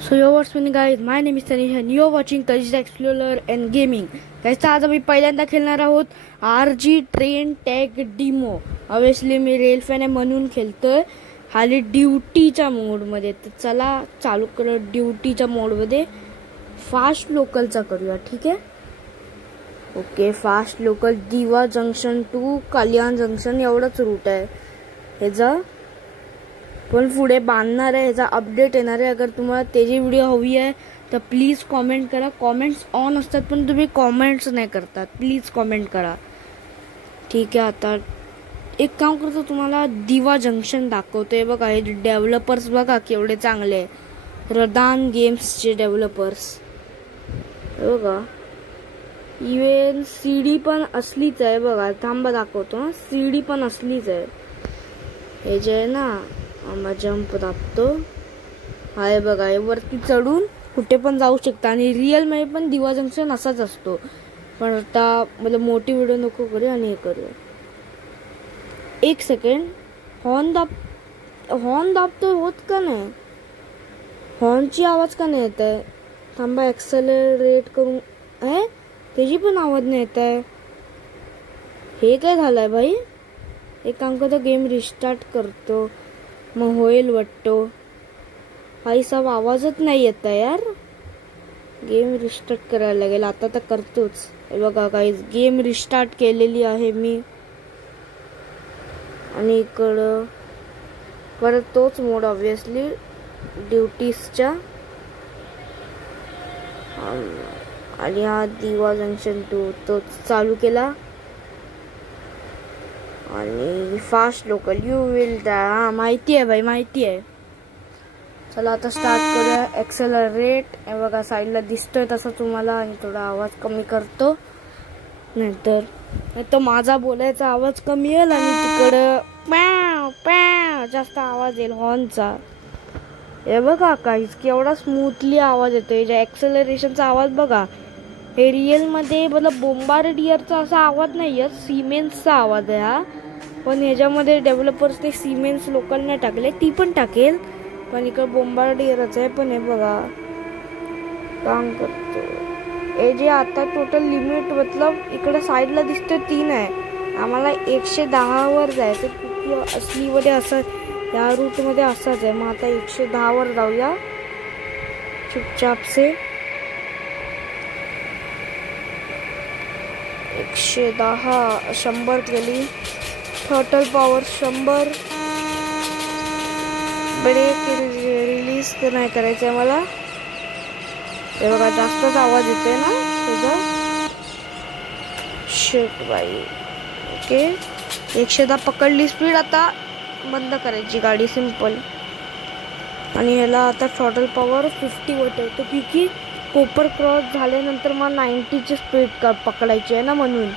So yo, what's happening guys? My name is Tanish and you're watching Tanish Explorer and Gaming. Guys, आज आम्ही पहिल्यांदा खेळणार आहोत RG train tag demo. Obviously मी rail fan आहे म्हणून खेळतोय. खाली ड्युटीच्या मोड मध्ये. तर चला चालू करू ड्युटीच्या मोड मध्ये. फास्ट लोकलचा करूया, ठीक आहे? ओके, फास्ट लोकल दिवा जंक्शन टू कल्याण जंक्शन एवढाच रूट आहे ह्याचा. पण पुढे बांधणार आहे, ह्याचा अपडेट येणार आहे. अगर तुम्हाला त्याची व्हिडिओ हवी आहे तर प्लीज कॉमेंट करा. कॉमेंट्स ऑन असतात पण तुम्ही कॉमेंट्स नाही करतात. प्लीज कॉमेंट करा, ठीक आहे? आता एक काम करतो, तुम्हाला दिवा जंक्शन दाखवतोय. बघा हे डेव्हलपर्स बघा केवढे चांगले आहे. रदान गेम्सचे डेव्हलपर्स बघा. इव्हन सीडी पण असलीच आहे बघा. थांबा दाखवतो ना, सीडी पण असलीच आहे. हे जे आहे ना, आम्हा जंप दाबतो हाय बघा. हे वरती चढून कुठे पण जाऊ शकता. आणि रिअल मध्ये पण दिवा जंक्शन असाच असतो. पण आता मला मोठी व्हिडिओ नको करूया आणि हे करूया. एक सेकंड, हॉर्न दाबतो होत का नाही? हॉर्नची आवाज का नाही येत आहे? थांबा, एक्सेलरेट करून आहे, त्याची पण आवाज नाही येत आहे. हे काय झालंय भाई? एक काम करतो, गेम रिस्टार्ट करतो मग होईल वाटतो. भाई साहेब आवाजच नाही येत आहे यार. गेम रिस्टार्ट करायला लागेल आता तर करतोच. बघा गाईज, गेम रिस्टार्ट केलेली आहे मी. आणि इकडं परत तोच मोड ऑब्विसली ड्युटीजच्या. आणि हा दिवा जंक्शन टू तोच चालू केला. आणि फास्ट लोकल यू विल हा माहिती आहे भाई, माहिती आहे. चला आता स्टार्ट करूया. एक्सेलरेट. हे बघा साईडला दिसतोय तसा तुम्हाला. आणि थोडा आवाज कमी करतो, नाहीतर माझा बोलायचा आवाज कमी येईल आणि तिकडं पॅव पॅव जास्त आवाज येईल हॉर्नचा. हे बघा काहीच केवढा स्मूथली आवाज येतोय. ज्या एक्सेलरेशनचा आवाज बघा. हे रिअल मध्ये मतलब बोंबार्डियरचा असा आवाज नाहीये, सिमेन्सचा आवाज आहे हा. पण ह्याच्यामध्ये डेव्हलपर्सने सिमेन्स लोकल नाही टाकले, ती पण टाकेल. पण इकडे बोंबार्डियरच आहे. पण हे बघा काम करतो. हे जे आता टोटल लिमिट मतलब इकडे साईडला दिसतोय 3 आहे. आम्हाला 110 वर जायचं. क्योंकि असली मध्ये असं या रूट मध्ये असाच आहे. मग आता 110 वर जाऊया चुपचाप से. 110 100 केली. Total power 100. ब्रेक रिलीज तर नाही करायचं आहे मला. हे बघा जास्तच आवाज येतोय ना त्याचा. शिट बाई. ओके, 110 पकडली स्पीड. आता बंद करायची गाडी सिंपल. आणि ह्याला आता टोटल पॉवर 50 वर ठेवतो. क्योंकि कोपर क्रॉस झाल्यानंतर मला 90ची स्पीड पकडायची आहे ना, म्हणून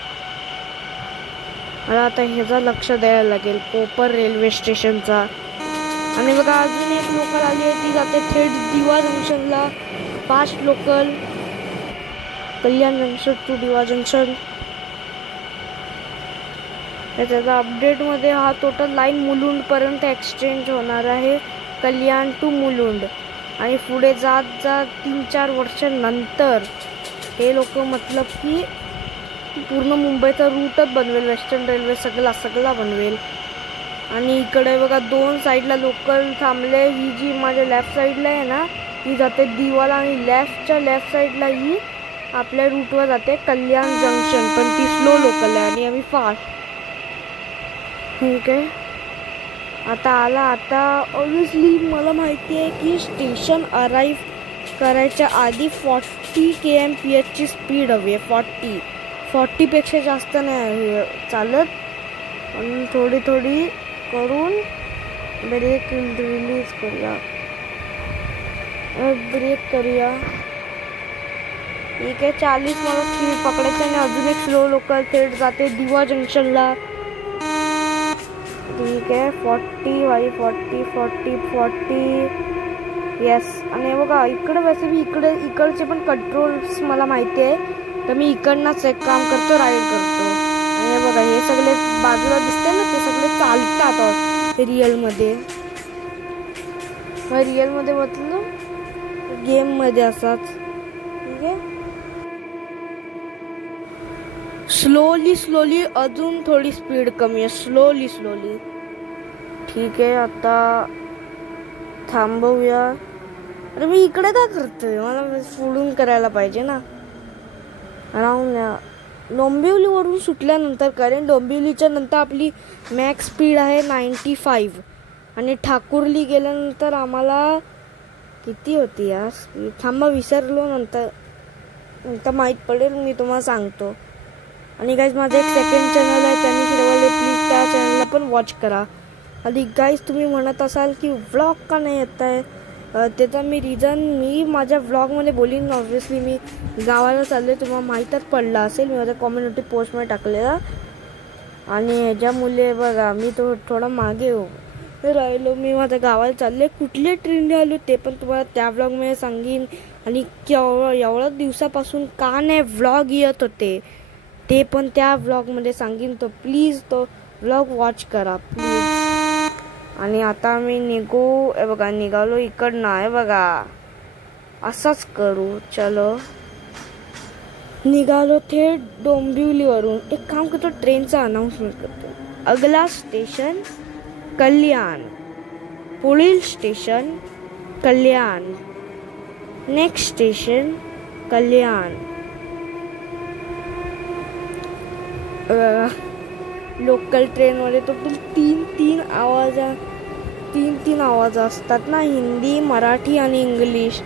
मला आता ह्याचा लक्ष द्यायला लागेल. कोपर रेल्वे स्टेशनचा. आणि बघा अजून एक लोकल आली आहे, ती जाते थेट दिवा जंक्शनला. Fast local Kalyan junction to Diva junction. त्याचा अपडेट मध्ये हा टोटल लाईन मुलुंड पर्यंत एक्सचेंज होणार आहे. कल्याण टू मुलुंड. आणि पुढे जात 3-4 वर्षांनंतर हे लोक मतलब की पूर्ण मुंबईचा रूटच बनवेल. वेस्टर्न रेल्वे सगळा बनवेल. आणि इकडे बघा 2 साईडला लोकल थांबले. ही जी माझ्या लेफ्ट साईडला आहे ना, ही जाते दिवाला. आणि लेफ्ट साईडला ही आपल्या रूटवर जाते कल्याण जंक्शन. पण ती स्लो लोकल आहे आणि आम्ही फास्ट. ठीक आहे, आता आला. आता ऑब्विसली मला माहिती आहे की स्टेशन अराईव्ह करायच्या आधी 40 kmph ची स्पीड हवी आहे. 40 पेक्षा जास्त नाही चालत. आणि थोडी करून ब्रेक रिलीज करूया. ब्रेक करूया. ठीक आहे, 40 मला स्पीड पकडायचं. आणि अजून एक स्लो लोकल थेट जाते दिवा जंक्शनला. ठीक आहे, 40 येस. आणि बघा इकडे वैसे मी इकडचे पण कंट्रोल्स मला माहिती आहे. तर मी इकडनंच एक काम करतो, राईड करतो. आणि हे बघा हे सगळे बाजूला दिसते ना, ते सगळे चालतात रिअल मध्ये. मतलब गेम मध्ये असाच. ठीक आहे, स्लोली अजून थोडी स्पीड कमी आहे. स्लोली. ठीक आहे, आता थांबवूया. अरे मी इकडे काय करतोय, मला सोडून करायला पाहिजे ना. राहून डोंबिवलीवरून सुटल्यानंतर, कारण डोंबिवलीच्या नंतर आपली मॅक्स स्पीड आहे 95 आणि ठाकुर्ली गेल्यानंतर आम्हाला किती होती यार स्पीड, थांबा विसरलो, नंतर माहीत पडेल, मी तुम्हाला सांगतो. आणि गाईज माझं एक सेकंड चॅनल आहे, त्यांनी शिरवले, प्लीज त्या चॅनलला पण वॉच करा. आणि गाईज तुम्ही म्हणत असाल की व्लॉग का नाही येत आहे, त्याचा मी माझ्या व्लॉगमध्ये बोलीन. ऑब्व्हियसली मी गावाला चालले, तुम्हाला माहीतच पडलं असेल, मी माझ्या कम्युनिटी पोस्टमध्ये टाकलेला. आणि ह्याच्यामुळे बघा मी थोडा मागे राहिलो. मी माझ्या गावाला चालले, कुठल्या ट्रेनने आलो ते पण तुम्हाला त्या व्लॉगमध्ये सांगेन. आणि एवढ्या दिवसापासून का नाही व्लॉग येत होते ते पण त्या व्लॉगमध्ये सांगेन. तो प्लीज तो व्लॉग वॉच करा प्लीज. आणि आता मी निघालो इकडनं आहे बघा, असंच करू. चलो, निघालो थेट डोंबिवलीवरून. एक काम करतो, ट्रेनचा अनाउन्समेंट करतो. अगला स्टेशन कल्याण, पुढील स्टेशन कल्याण, नेक्स्ट स्टेशन कल्याण. लोकल ट्रेनमध्ये तो तीन आवाज असतात ना, हिंदी, मराठी आणि इंग्लिश.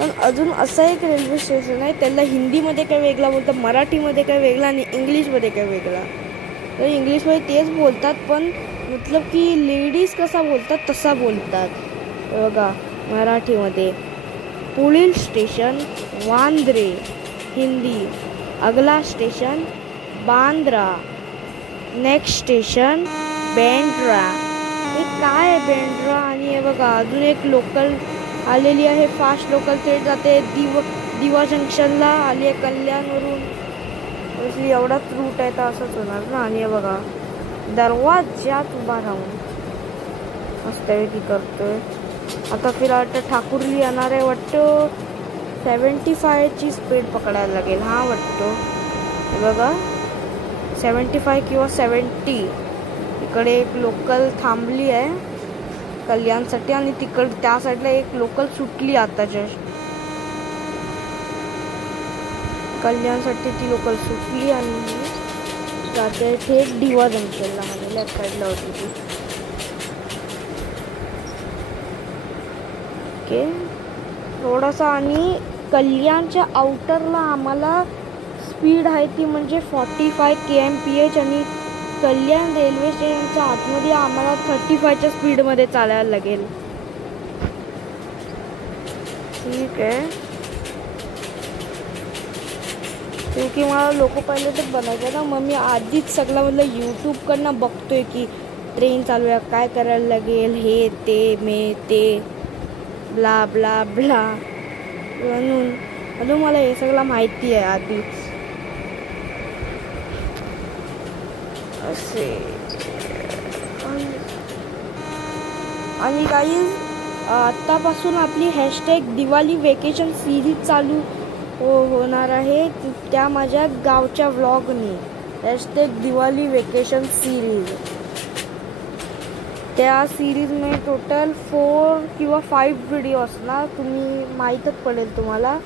पण अजून असं एक रेल्वे स्टेशन आहे, त्याला हिंदीमध्ये काय वेगळा बोलतात, मराठीमध्ये काय वेगळा आणि इंग्लिशमध्ये काय वेगळा. तर इंग्लिशमध्ये तेच बोलतात, पण मतलब की लेडीज कसा बोलतात तसा बोलतात बघा मराठीमध्ये. पुढील स्टेशन वांद्रे, हिंदी. अगला station Bandra, next station Bandra. हे काय आहे बेंड्रा? आणि हे बघा अजून एक लोकल आलेली आहे, फास्ट लोकल ट्रेन जाते दिवा जंक्शनला, आली आहे कल्याणवरून. एवढाच रूट आहे तर असंच होणार ना. आणि हे बघा दरवाजात उभा राहून मस्तपैकी करतोय. आता फिलहाल ठाकुर्ली येणार आहे वाटतं, 75ची स्पीड पकडायला लागेल. हा वाटतो बघा 75 किंवा 70. इकडे एक लोकल थांबली आहे कल्याणसाठी आणि त्या साईडला एक लोकल सुटली आता जस्ट. कल्याणसाठी ती लोकल सुटली आणि जाते थेट दिवा जंक्शनला, म्हणजे लेफ्ट साईडला होती ती. ओके, थोडासा. आणि कल्याणच्या आउटरला आम्हाला स्पीड आहे ती म्हणजे 45 kmph आणि कल्याण रेल्वे स्टेशनच्या आतमध्ये आम्हाला 35च्या स्पीडमध्ये चालायला लागेल. ठीक आहे, क्योंकि मला लोक पहिले तर बनायचं ना, मग मी आधीच सगळं मतलब यूट्यूबकडनं बघतोय की ट्रेन चालू आहे, काय करायला लागेल, हे ते ब्ला ब्ला ब्ला. म्हणून मला हे सगळं माहिती आहे आधीच. असे आणि काही आत्तापासून आपली हॅशटॅग दिवाळी वेकेशन सिरीज चालू होणार आहे, त्या माझ्या गावच्या व्लॉगनी. Hashtag Diwali vacation series. त्या सिरीजमध्ये टोटल 4 किंवा 5 व्हिडिओ असणार, तुम्ही माहीतच पडेल तुम्हाला.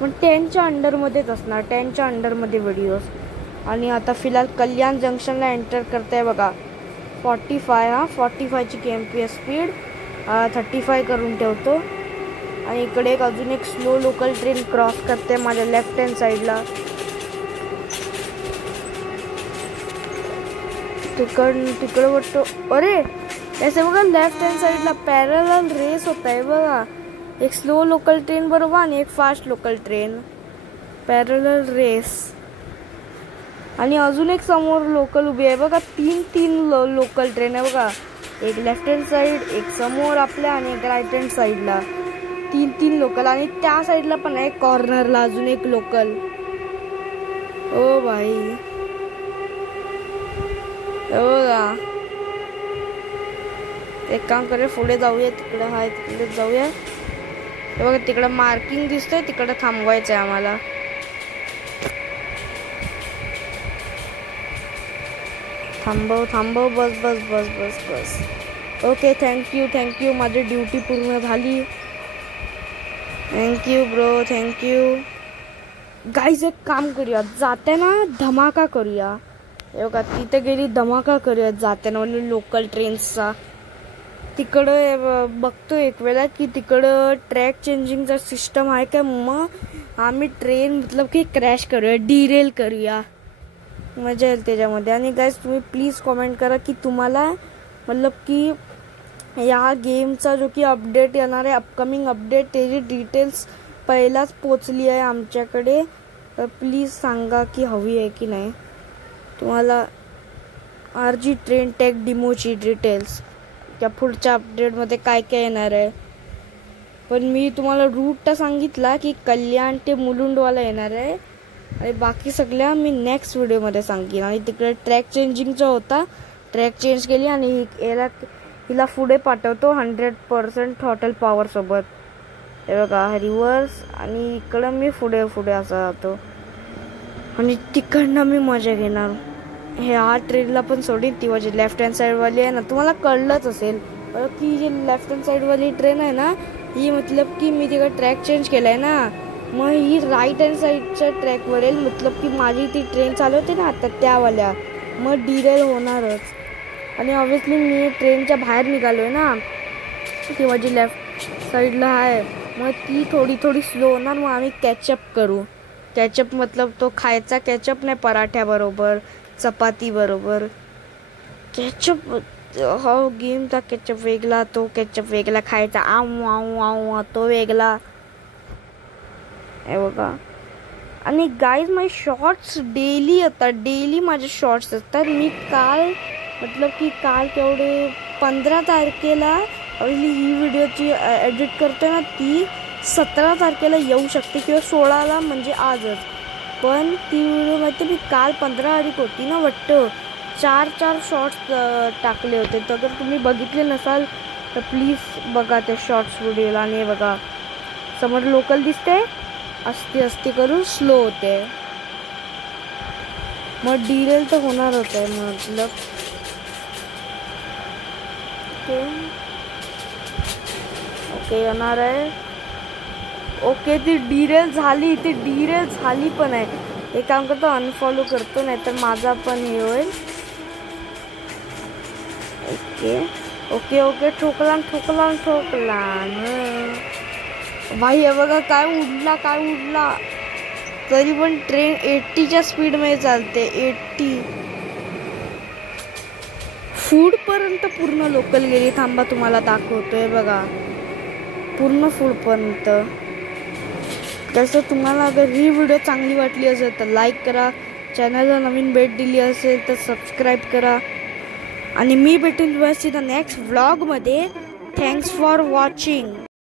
पण 10च्या अंडरमध्येच असणार, 10च्या अंडरमध्ये व्हिडिओज. आणि आता फिलहाल कल्याण जंक्शनला एंटर करते बघा. 45ची kmph स्पीड, 35 करून ठेवतो. आणि इकडे अजून एक स्लो लोकल ट्रेन क्रॉस करते माझ्या लेफ्ट हँड साईडला. तिकडे वाटतो. अरे याचे बघा लेफ्ट हँड साईडला पॅरलल रेस होत आहे बघा, एक स्लो लोकल ट्रेन बरोबर आणि एक fast local train, parallel race. आणि अजून एक समोर लोकल उभी आहे बघा, तीन लोकल ट्रेन आहे बघा, एक लेफ्ट हँड साईड, एक समोर आपल्या आणि एक राईट हँड साईडला. तीन लोकल. आणि त्या साईडला पण आहे कॉर्नरला अजून एक लोकल. ओ भाई बघा, एक काम करूया, पुढे जाऊया, तिकडे हाय तिकडे जाऊया. हे बघा तिकडं मार्किंग दिसतंय, तिकडं थांबवायचं आहे आम्हाला. थांबव. बस. Okay, thank you. माझी ड्युटी पूर्ण झाली. Thank you bro, thank you. गाईज एक काम करूया, जाताना धमाका करूया. हे बघा तिथे गेली, धमाका करूया जाताना म्हणजे लोकल ट्रेन्सचा. तिकडं बघतो एक वेळा की तिकडं ट्रॅक चेंजिंगचा सिस्टम आहे का, मग आम्ही ट्रेन मतलब की क्रॅश करूया, डिरेल करूया, मजा येईल त्याच्यामध्ये. आणि गाईज तुम्ही प्लीज कमेंट करा की तुम्हाला मतलब की या गेमचा जो की अपडेट येणार आहे, अपकमिंग अपडेट, त्याची डिटेल्स पहिलाच पोचली आहे आमच्याकडे, तर प्लीज सांगा की हवी आहे की नाही तुम्हाला RG ट्रेन टॅग डिमोची डिटेल्स, त्या पुढच्या अपडेटमध्ये काय येणार आहे. पण मी तुम्हाला रूट तर सांगितला की कल्याण ते मुलुंडवाला येणार आहे, आणि बाकी सगळ्या मी नेक्स्ट व्हिडिओमध्ये सांगेन. आणि तिकडे ट्रॅक चेंजिंगचा होता, ट्रॅक चेंज केली आणि हिला पुढे पाठवतो 100% टोटल पॉवर सोबत. हे बघा रिव्हर्स, आणि इकडं मी पुढे असं जातो, आणि तिकडनं मी मजा घेणार. ह्या ट्रेनला पण सोडीन, ती माझी लेफ्ट हँड साईडवाली आहे ना, तुम्हाला कळलंच असेल की जी लेफ्ट हँड साईडवाली ट्रेन आहे ना, ही मतलब की मी तिकडे ट्रॅक चेंज केलाय ना, मग ही राईट हँड साईडच्या ट्रॅकवर येईल. मतलब की माझी ती ट्रेन चालवते ना आता त्यावाल्या, मग डिरेल होणारच. आणि ऑब्व्हियसली मी ट्रेनच्या बाहेर निघालो आहे ना, ती माझी लेफ्ट साईडला आहे, मग ती थोडी स्लो होणार, मग आम्ही कॅचअप करू. कॅचअप मतलब तो खायचा कॅचअप नाही, पराठ्याबरोबर चपाती बरोबर कॅचअप. हो, गेमचा कॅचअप वेगळा, तो कॅचअप वेगळा खायचा, आऊ तो वेगळा. हे बघा. आणि गाईज माझे शॉर्ट्स डेली येतात, डेली माझे शॉर्ट्स असतात. मी काल मतलब की काल केवढे 15 तारखेला ही व्हिडिओची एडिट करते ना, ती 17 तारखेला येऊ शकते किंवा 16ला, म्हणजे आजच. पण ती व्हिडिओ माहिती मी काल 15 तारीख होती ना वाटतं, 4 शॉर्ट्स टाकले होते. तर अगर तुम्ही बघितले नसाल तर प्लीज बघा त्या शॉर्ट्स व्हिडिओला. आणि बघा समोर लोकल दिसते, अस्ती करून स्लो होते, मग डिरेल तर होणार होतं मतलब. ओके येणार आहे. ओके ती डिरेल झाली पण आहे. एक काम करतो, अनफॉलो करतो, नाही तर माझा पण हे होईल. ओके ठोकला. भाई हे बघा काय उडला. तरी पण ट्रेन 80च्या स्पीडमध्ये चालते, 80. फूड पर्यंत पूर्ण लोकल गेली. थांबा तुम्हाला दाखवतोय बघा, पूर्ण फूड पर्यंत. तसं तुम्हाला अगर ही व्हिडिओ चांगली वाटली असेल तर लाईक करा, चॅनलला नवीन भेट दिली असेल तर सबस्क्राईब करा, आणि मी भेटेन तुम्हाला नेक्स्ट व्लॉगमध्ये. Thanks for watching.